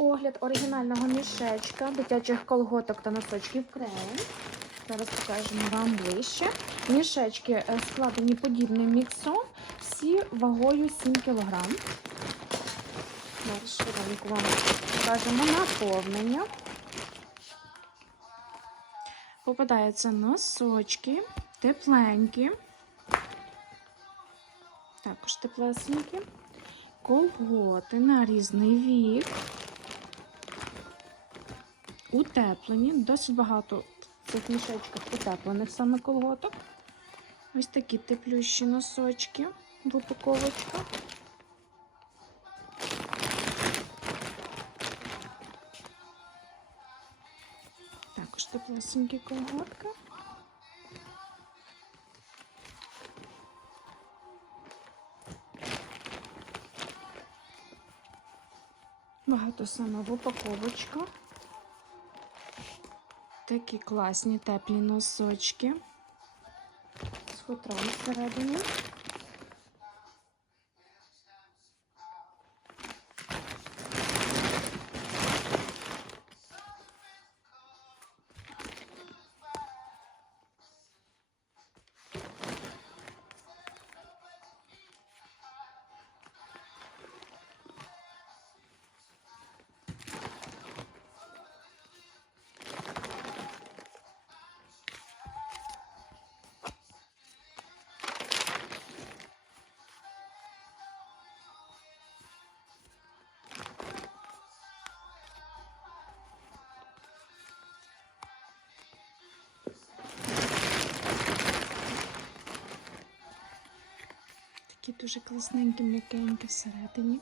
Огляд оригінального мішечка, дитячих колготок та носочків крем. Зараз покажемо вам ближче. Мішечки е, складені подібним міксом, всі вагою 7 кг. Зараз швиденько вам покажемо наповнення. Попадаються носочки, тепленькі, також теплесенькі, колготи на різний вік, утеплені, досить багато в цих мішечках утеплених саме колготок. Ось такі теплющі носочки в упаковочках. Також теплесенькі колготки. Багато саме в упаковочках. Такі класні теплі носочки з хутром всередині. Такі дуже класненькі, м'якенькі всередині.